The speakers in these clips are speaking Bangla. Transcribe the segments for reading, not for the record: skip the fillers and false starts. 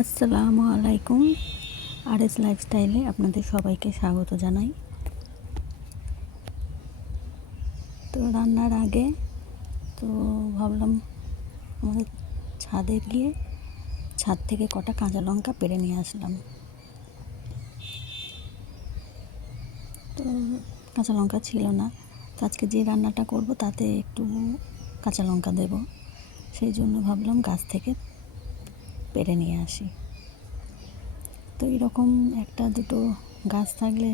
আসসালামু আলাইকুম। আরএস লাইফস্টাইলে আপনাদের সবাইকে স্বাগত জানাই। তো রান্নার আগে তো ভাবলাম আমাদের ছাদে গিয়ে ছাদ থেকে কটা কাঁচা লঙ্কা পেড়ে নিয়ে আসলাম। তো কাঁচা লঙ্কা ছিল না, তো আজকে যে রান্নাটা করব তাতে একটু কাঁচা লঙ্কা দেব, সেই জন্য ভাবলাম গাছ থেকে পেড়ে নিয়ে আসি। তো এরকম একটা দুটো গাছ থাকলে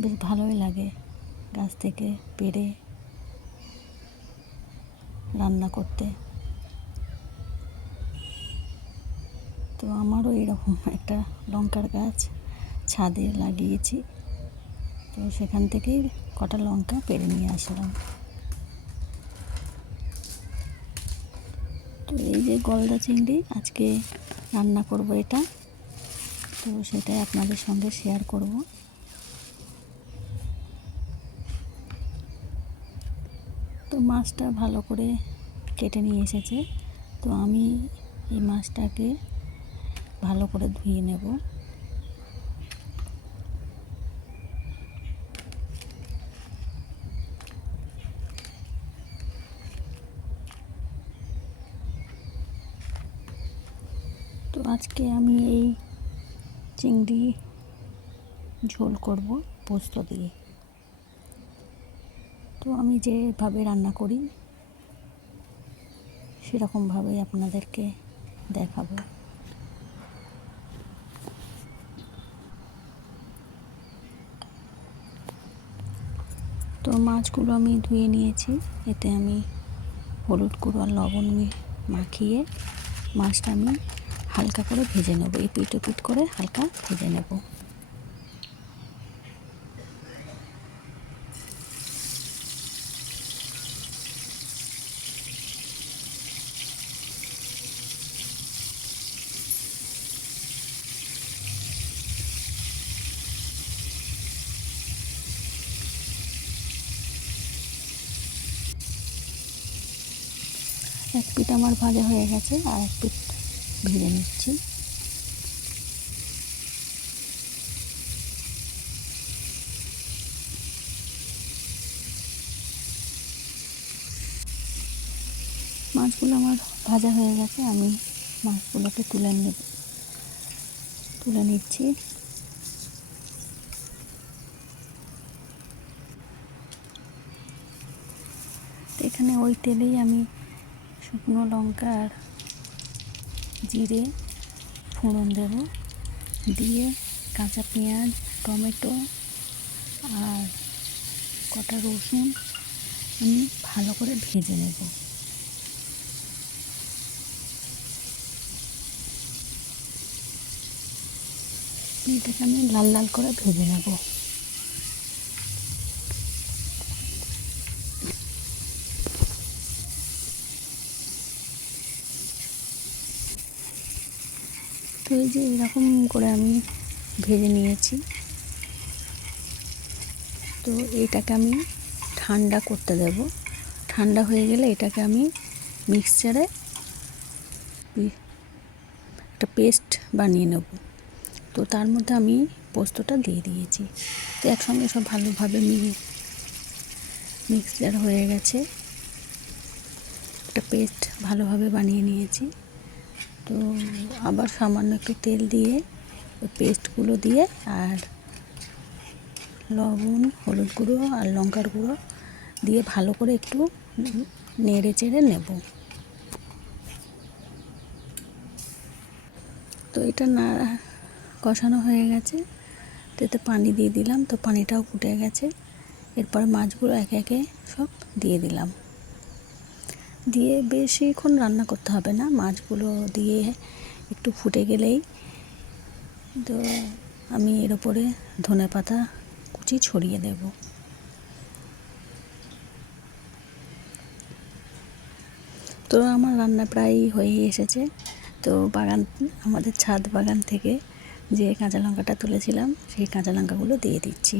বেশ ভালোই লাগে গাছ থেকে পেড়ে রান্না করতে। তো আমারও এরকম একটা লঙ্কার গাছ ছাদে লাগিয়েছি, তো সেখান থেকেই কটা লঙ্কা পেড়ে নিয়ে আসলাম। তো এই যে গলদা চিংড়ি আজকে রান্না করব এটা, তো সেটাই আপনাদের সঙ্গে শেয়ার করব। তো মাছটা ভালো করে কেটে নিয়ে এসেছে, তো আমি এই মাছটাকে ভালো করে ধুয়ে নেব। তো আজকে আমি এই চিংড়ি ঝোল করব পোস্ত দিয়ে। তো আমি যেভাবে রান্না করি সেরকমভাবেই আপনাদেরকে দেখাবো। তো মাছগুলো আমি ধুয়ে নিয়েছি, এতে আমি হলুদ গুঁড়ো আর লবণ মাখিয়ে মাছটা আমি হালকা করে ভেজে নেব, এপিট ওপিট করে হালকা ভেজে নেব। এক পিঠ আমার ভাজা হয়ে গেছে, আর এক পিঠ ভেজে নিচ্ছি। মাছগুলো আমার ভাজা হয়ে গেছে, আমি মাছগুলোকে তুলে নিচ্ছি। এখানে ওই তেলেই আমি শুকনো লঙ্কা আর জিরে ফোড়ন দেব, দিয়ে কাঁচা পেঁয়াজ, টমেটো আর কটা রসুন আমি ভালো করে ভেজে নেব। এটাকে আমি লাল লাল করে ভেজে নেব। তো এই যে এরকম করে আমি ভেজে নিয়েছি, তো এটাকে আমি ঠান্ডা করতে দেব। ঠান্ডা হয়ে গেলে এটাকে আমি মিক্সচারে একটা পেস্ট বানিয়ে নেব। তো তার মধ্যে আমি পোস্তটা দিয়ে দিয়েছি, তো একসঙ্গে সব ভালোভাবে মিক্সচার হয়ে গেছে, একটা পেস্ট ভালোভাবে বানিয়ে নিয়েছি। তো আবার সামান্য একটু তেল দিয়ে ওই পেস্টগুলো দিয়ে আর লবণ, হলুদ গুঁড়ো আর লঙ্কার গুঁড়ো দিয়ে ভালো করে একটু নেড়ে চেড়ে নেব। তো এটা কষানো হয়ে গেছে, তো এতে পানি দিয়ে দিলাম, তো পানিটাও ফুটে গেছে। এরপর মাছগুলো একে একে সব দিয়ে দিলাম, দিয়ে বেশিক্ষণ রান্না করতে হবে না, মাছগুলো দিয়ে একটু ফুটে গেলেই তো আমি এর উপরে ধনেপাতা কুচি ছড়িয়ে দেব। তো আমার রান্না প্রায় হয়ে এসেছে। তো আমাদের ছাদ বাগান থেকে যে কাঁচা লঙ্কাটা তুলেছিলাম সেই কাঁচা লঙ্কাগুলো দিয়ে দিচ্ছি।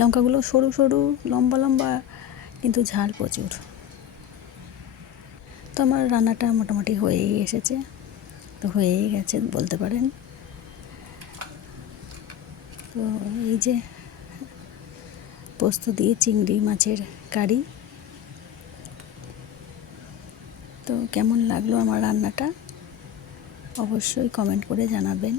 লঙ্কাগুলো সরু সরু, লম্বা লম্বা, কিন্তু ঝাল প্রচুর। তো তো আমার রান্নাটা মোটামুটি হয়েই এসেছে, তো হয়েই গেছে বলতে পারেন। তো এই যে পোস্ত দিয়ে চিংড়ি মাছের কারি। তো কেমন লাগলো আমার রান্নাটা অবশ্যই কমেন্ট করে জানাবেন।